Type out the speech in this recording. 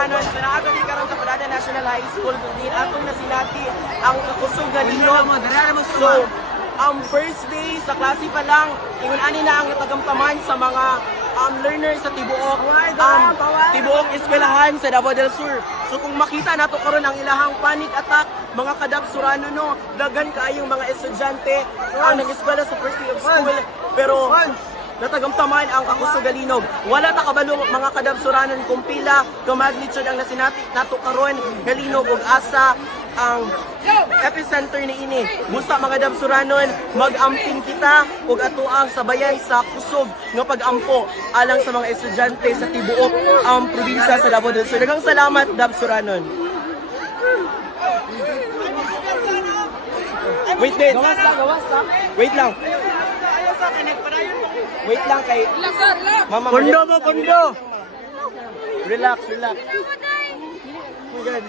Suranon, sa naagali karon sa Parada National High School, din atong nasilati ang kakusog nga linog. So, ang first day sa klase pa lang, ingon ani na ang natagamtaman sa mga learners sa Tibuok, Tibuok Eskwelahan sa Davao del Sur. So kung makita nato karon ang ilahang panic attack, mga kadab Surano no, dagan kaayong mga estudyante ang nag-eskwela sa first day of school, pero natagamtaman ang kakusog nga linog. Wala ta kabalo mga kadab Suranon kung pila ka magnitude ang nasinati nato karon nga linog ug asa ang epicenter ni ini. Busa mga dab Suranon, mag-amping kita ug atuang sabayan sa kusog nga pag-ampo alang sa mga estudyante sa tibuok ang probinsya sa Davao del Sur. Daghang salamat dab Suranon. Wait, gawas lang. Wait lang. Wait lang kay Mama. Pondo mo, pondo. Relax. Oh my God.